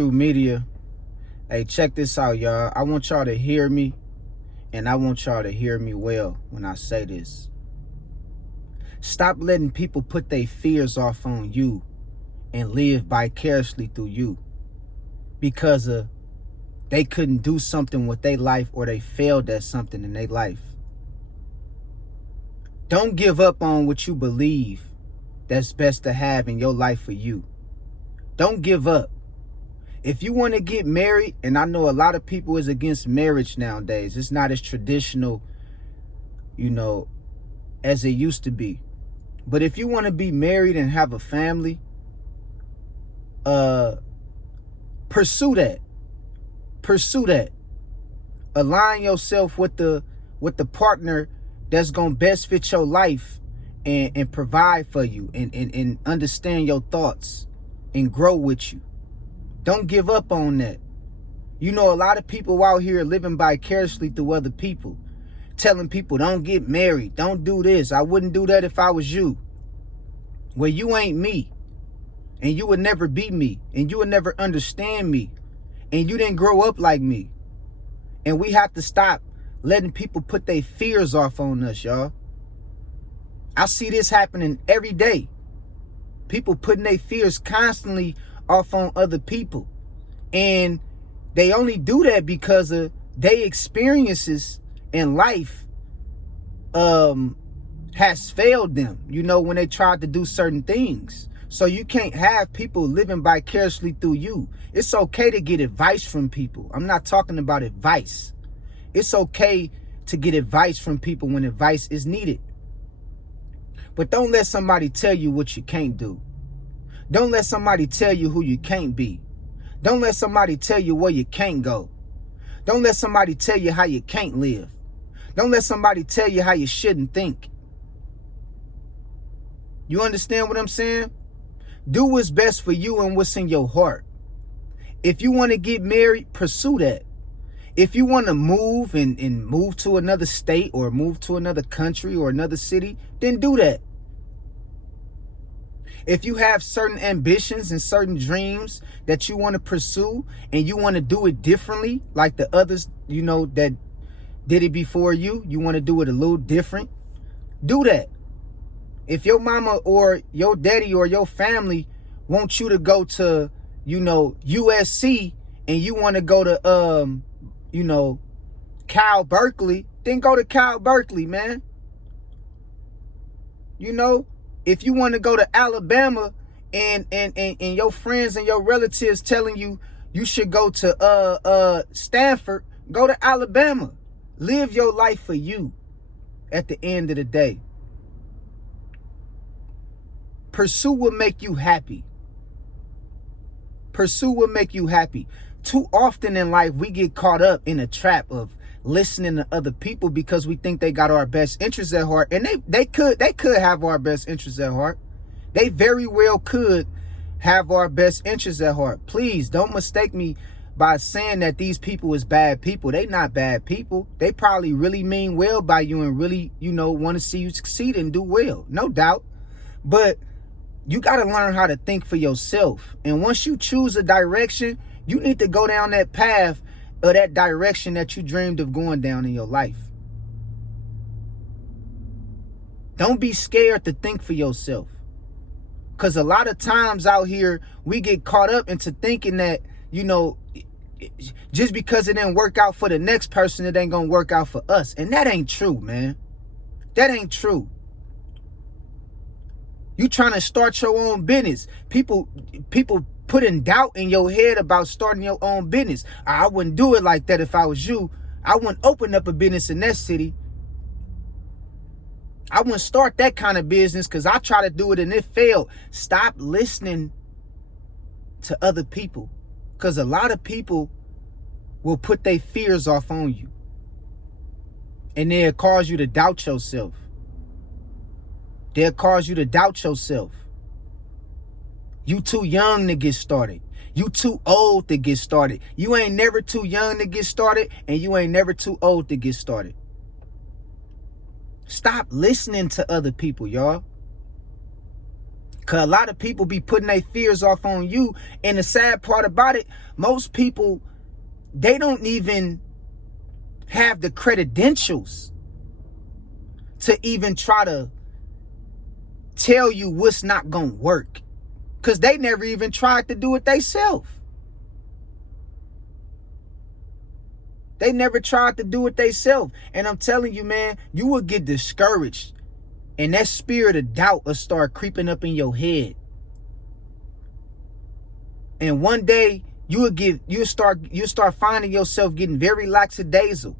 True Media. Hey, check this out, y'all. I want y'all to hear me, and I want y'all to hear me well when I say this. Stop letting people put their fears off on you and live vicariously through you because they couldn't do something with their life or they failed at something in their life. Don't give up on what you believe that's best to have in your life for you. Don't give up. If you want to get married, and I know a lot of people is against marriage nowadays. It's not as traditional, as it used to be. But if you want to be married and have a family, pursue that. Pursue that. Align yourself with the partner that's gonna best fit your life and provide for you and understand your thoughts and grow with you. Don't give up on that. A lot of people out here living vicariously through other people, telling people don't get married, don't do this. I wouldn't do that if I was you. Well, you ain't me, and you would never be me, and you would never understand me, and you didn't grow up like me. And we have to stop letting people put their fears off on us, y'all. I see this happening every day. People putting their fears constantly off on other people. And they only do that because of their experiences in life has failed them, when they tried to do certain things. So you can't have people living vicariously through you. It's okay to get advice from people. I'm not talking about advice. It's okay to get advice from people when advice is needed. But don't let somebody tell you what you can't do. Don't let somebody tell you who you can't be. Don't let somebody tell you where you can't go. Don't let somebody tell you how you can't live. Don't let somebody tell you how you shouldn't think. You understand what I'm saying? Do what's best for you and what's in your heart. If you want to get married, pursue that. If you want to move and move to another state or move to another country or another city, then do that. If you have certain ambitions and certain dreams that you want to pursue and you want to do it differently, like the others, that did it before you want to do it a little different, do that. If your mama or your daddy or your family wants you to go to, USC and you want to go to, Cal Berkeley, then go to Cal Berkeley, man. If you want to go to Alabama and your friends and your relatives telling you should go to Stanford, go to Alabama. Live your life for you at the end of the day. Pursue what make you happy. Pursue what make you happy. Too often in life, we get caught up in a trap of listening to other people because we think they got our best interests at heart. And they could have our best interests at heart. They very well could have our best interests at heart. Please don't mistake me by saying that these people is bad people. They not bad people. They probably really mean well by you and really, want to see you succeed and do well. No doubt. But you got to learn how to think for yourself. And once you choose a direction, you need to go down that path or that direction that you dreamed of going down in your life. Don't be scared to think for yourself. Because a lot of times out here, we get caught up into thinking that, just because it didn't work out for the next person, it ain't going to work out for us. And that ain't true, man. That ain't true. You trying to start your own business. People putting doubt in your head about starting your own business. I wouldn't do it like that if I was you. I wouldn't open up a business in that city. I wouldn't start that kind of business because I tried to do it and it failed. Stop listening to other people because a lot of people will put their fears off on you and they'll cause you to doubt yourself. They'll cause you to doubt yourself. You too young to get started. You too old to get started. You ain't never too young to get started, and you ain't never too old to get started. Stop listening to other people, y'all. Cause a lot of people be putting their fears off on you. And the sad part about it, most people, they don't even have the credentials to even try to tell you what's not gonna work. Cause they never even tried to do it themselves. They never tried to do it themselves. And I'm telling you, man, you will get discouraged. And that spirit of doubt will start creeping up in your head. And one day you'll start finding yourself getting very lackadaisical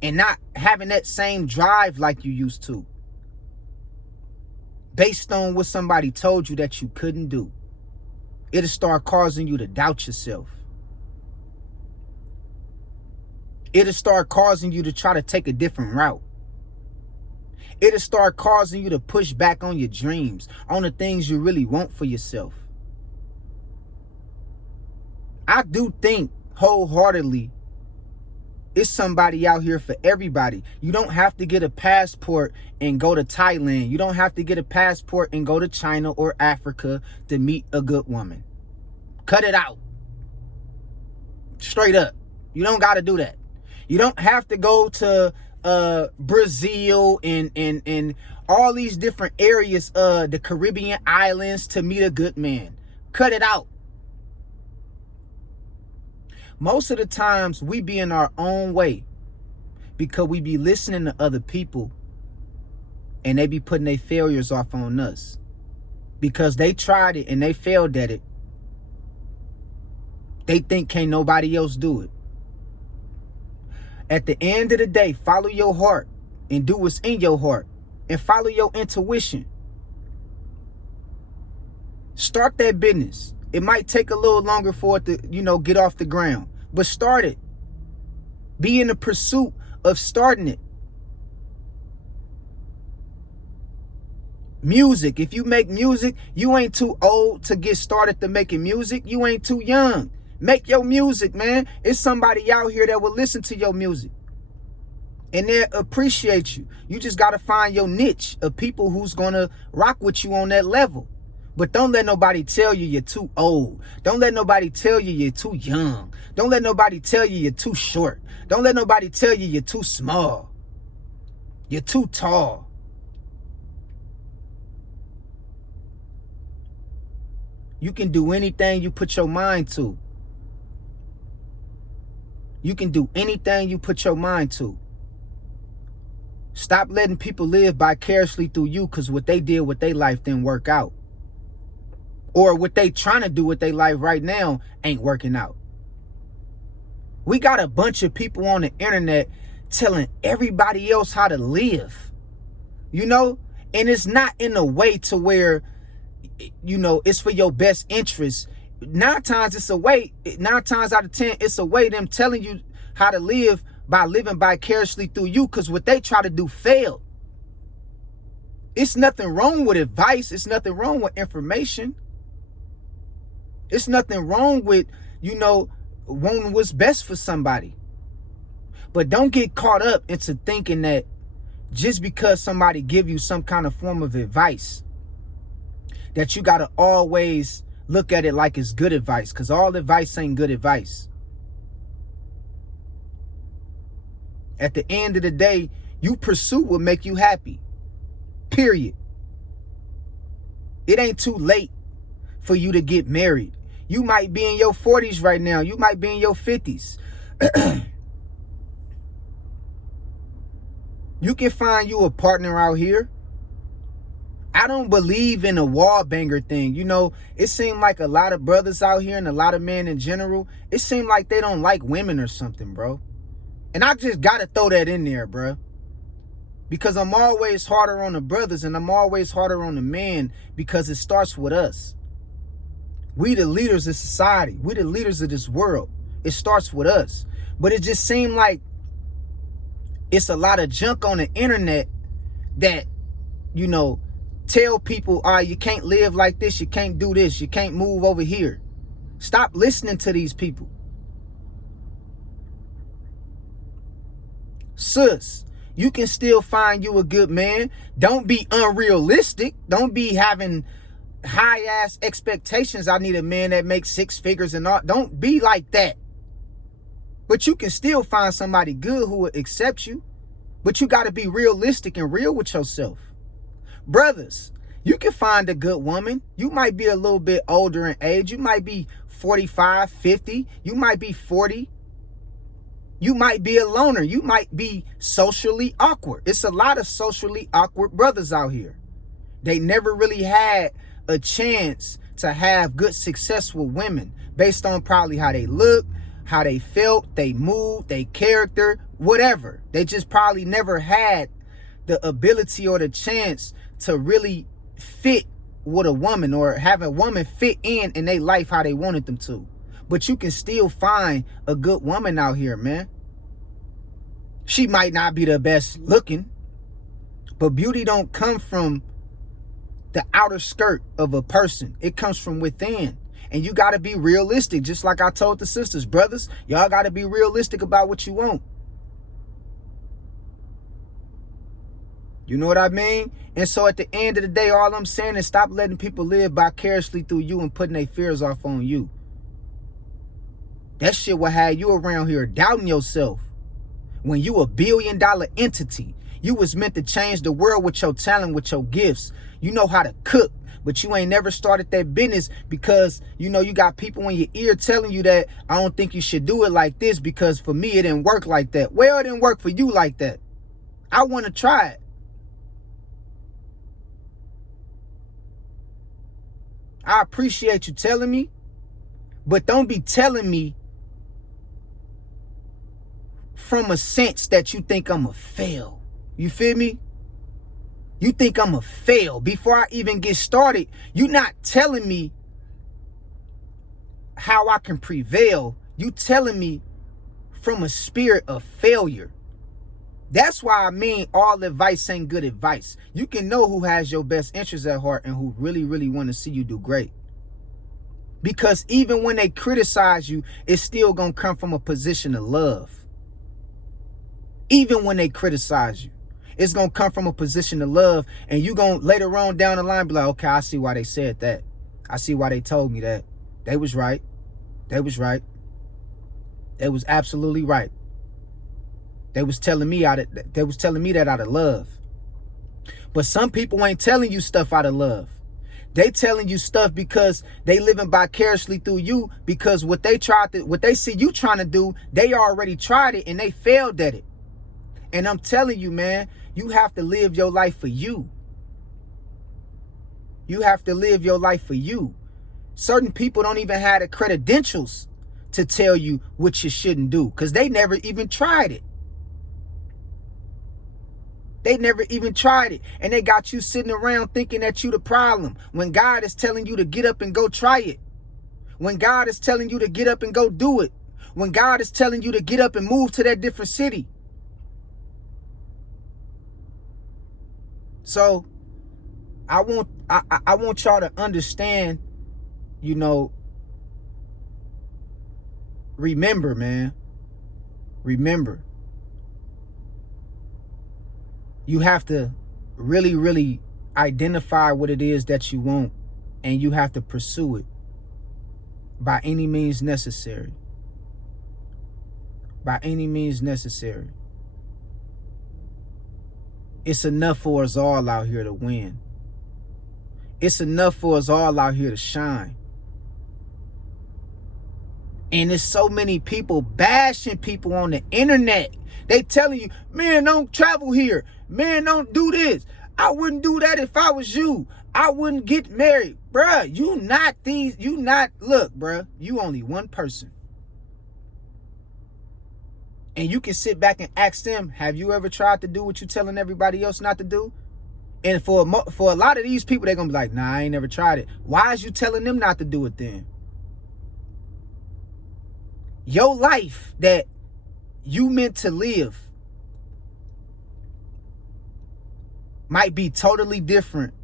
and not having that same drive like you used to, based on what somebody told you that you couldn't do. It'll start causing you to doubt yourself. It'll start causing you to try to take a different route. It'll start causing you to push back on your dreams, on the things you really want for yourself. I do think wholeheartedly it's somebody out here for everybody. You don't have to get a passport and go to Thailand. You don't have to get a passport and go to China or Africa to meet a good woman. Cut it out. Straight up. You don't got to do that. You don't have to go to Brazil and all these different areas, the Caribbean islands, to meet a good man. Cut it out. Most of the times we be in our own way because we be listening to other people and they be putting their failures off on us because they tried it and they failed at it. They think can't nobody else do it. At the end of the day, follow your heart and do what's in your heart and follow your intuition. Start that business. It might take a little longer for it to, get off the ground, but start it. Be in the pursuit of starting it. Music. If you make music, you ain't too old to get started to making music. You ain't too young. Make your music, man. It's somebody out here that will listen to your music and they'll appreciate you. You just got to find your niche of people who's going to rock with you on that level. But don't let nobody tell you you're too old. Don't let nobody tell you you're too young. Don't let nobody tell you you're too short. Don't let nobody tell you you're too small. You're too tall. You can do anything you put your mind to. You can do anything you put your mind to. Stop letting people live vicariously through you because what they did with their life didn't work out. Or what they trying to do with their life right now ain't working out. We got a bunch of people on the internet telling everybody else how to live. And it's not in a way to where, it's for your best interest. 9 times out of 10, it's a way them telling you how to live by living vicariously through you because what they try to do failed. It's nothing wrong with advice. It's nothing wrong with information. It's nothing wrong with, wanting what's best for somebody. But don't get caught up into thinking that just because somebody give you some kind of form of advice, that you got to always look at it like it's good advice, because all advice ain't good advice. At the end of the day, you pursue what make you happy. Period. It ain't too late for you to get married. You might be in your 40s right now. You might be in your 50s. You can find you a partner out here. I don't believe in a wall banger thing. It seemed like a lot of brothers out here and a lot of men in general, it seemed like they don't like women or something, bro. And I just got to throw that in there, bro. Because I'm always harder on the brothers and I'm always harder on the men because it starts with us. We the leaders of society. We the leaders of this world. It starts with us. But it just seemed like it's a lot of junk on the internet that, tell people, you can't live like this. You can't do this. You can't move over here. Stop listening to these people. Sis, you can still find you a good man. Don't be unrealistic. Don't be having high ass expectations. I need a man that makes 6 figures and all. Don't be like that. But you can still find somebody good who will accept you. But you got to be realistic and real with yourself. Brothers, you can find a good woman. You might be a little bit older in age. You might be 45, 50. You might be 40. You might be a loner. You might be socially awkward. It's a lot of socially awkward brothers out here. They never really had a chance to have good, successful women based on probably how they look, how they felt, they mood, they character, whatever. They just probably never had the ability or the chance to really fit with a woman or have a woman fit in their life how they wanted them to. But you can still find a good woman out here, man. She might not be the best looking, but beauty don't come from the outer skirt of a person. It comes from within. And you got to be realistic. Just like I told the sisters, brothers, y'all got to be realistic about what you want. You know what I mean? And so at the end of the day, all I'm saying is stop letting people live vicariously through you and putting their fears off on you. That shit will have you around here doubting yourself. When you a $1 billion entity, you was meant to change the world with your talent, with your gifts. You know how to cook, but you ain't never started that business because, you know, you got people in your ear telling you that I don't think you should do it like this because for me, it didn't work like that. Well, it didn't work for you like that. I want to try it. I appreciate you telling me, but don't be telling me from a sense that you think I'm a fail. You feel me? You think I'm a fail. Before I even get started, you're not telling me how I can prevail. You telling me from a spirit of failure. That's why I mean all advice ain't good advice. You can know who has your best interests at heart and who really, really want to see you do great. Because even when they criticize you, it's still going to come from a position of love. Even when they criticize you, it's going to come from a position of love. And you going to later on down the line be like, okay, I see why they said that. I see why they told me that. They was right. They was right. They was absolutely right. They was telling me that out of love. But some people ain't telling you stuff out of love. They telling you stuff because they living vicariously through you, because what they see you trying to do, they already tried it and they failed at it. And I'm telling you, man, you have to live your life for you. You have to live your life for you. Certain people don't even have the credentials to tell you what you shouldn't do because they never even tried it. They never even tried it. And they got you sitting around thinking that you the problem when God is telling you to get up and go try it. When God is telling you to get up and go do it. When God is telling you to get up and move to that different city. So I want y'all to understand, you know, remember, man, remember, you have to really, really identify what it is that you want, and you have to pursue it by any means necessary. By any means necessary. It's enough for us all out here to win. It's enough for us all out here to shine. And there's so many people bashing people on the internet. They telling you, man, don't travel here. Man, don't do this. I wouldn't do that if I was you. I wouldn't get married. Bruh, look, bruh, you only one person. And you can sit back and ask them, have you ever tried to do what you're telling everybody else not to do? And for a lot of these people, they're going to be like, nah, I ain't never tried it. Why is you telling them not to do it then? Your life that you meant to live might be totally different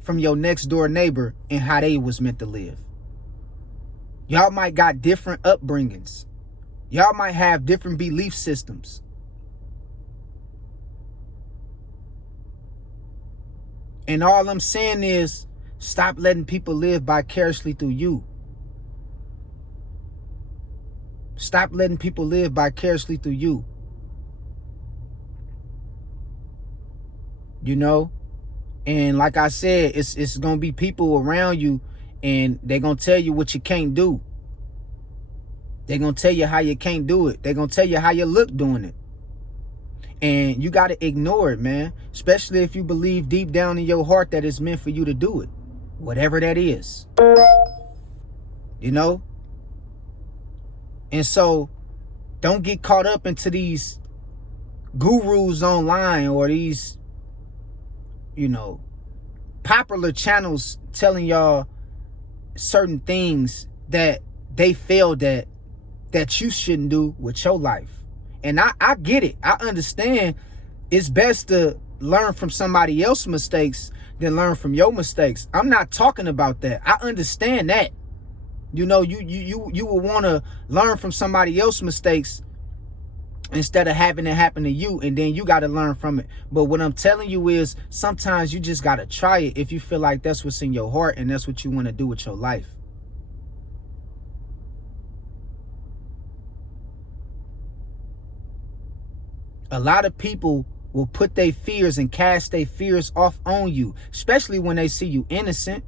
from your next door neighbor and how they was meant to live. Y'all might got different upbringings. Y'all might have different belief systems. And all I'm saying is Stop letting people live vicariously through you. Stop letting people live vicariously through you. You know? And like I said, it's going to be people around you, and they're going to tell you what you can't do. They're going to tell you how you can't do it. They're going to tell you how you look doing it. And you got to ignore it, man. Especially if you believe deep down in your heart that it's meant for you to do it. Whatever that is. You know? And so, don't get caught up into these gurus online or these, you know, popular channels telling y'all certain things that they failed at that you shouldn't do with your life. And I get it. I understand it's best to learn from somebody else's mistakes than learn from your mistakes. I'm not talking about that. I understand that. You know, you will want to learn from somebody else's mistakes instead of having it happen to you, and then you got to learn from it. But what I'm telling you is sometimes you just got to try it if you feel like that's what's in your heart and that's what you want to do with your life. A lot of people will put their fears and cast their fears off on you, especially when they see you innocent,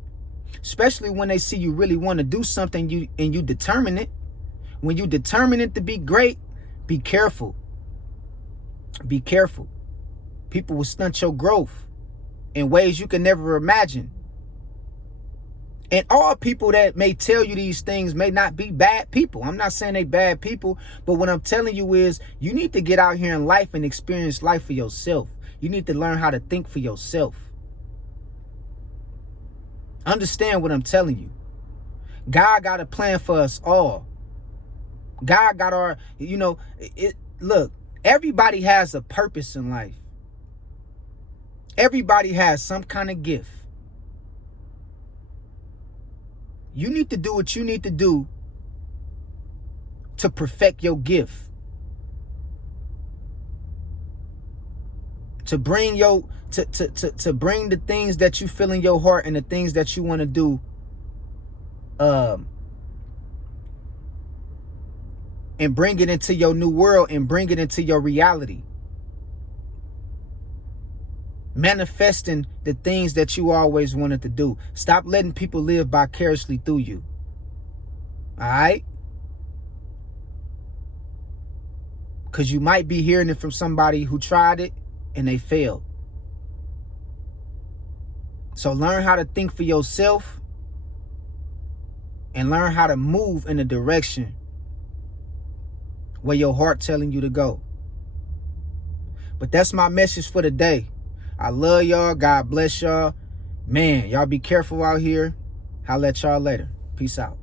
especially when they see you really want to do something and you determine it. When you determine it to be great, be careful. Be careful. People will stunt your growth in ways you can never imagine. And all people that may tell you these things may not be bad people. I'm not saying they bad people, but what I'm telling you is you need to get out here in life and experience life for yourself. You need to learn how to think for yourself. Understand what I'm telling you. God got a plan for us all. God got our, you know, look, everybody has a purpose in life. Everybody has some kind of gift. You need to do what you need to do to perfect your gift. To bring to bring the things that you feel in your heart and the things that you want to do and bring it into your new world and bring it into your reality. Manifesting the things that you always wanted to do. Stop letting people live vicariously through you. All right? Because you might be hearing it from somebody who tried it and they failed. So learn how to think for yourself and learn how to move in a direction where your heart telling you to go. But that's my message for today. I love y'all. God bless y'all. Man, y'all be careful out here. I'll let y'all later. Peace out.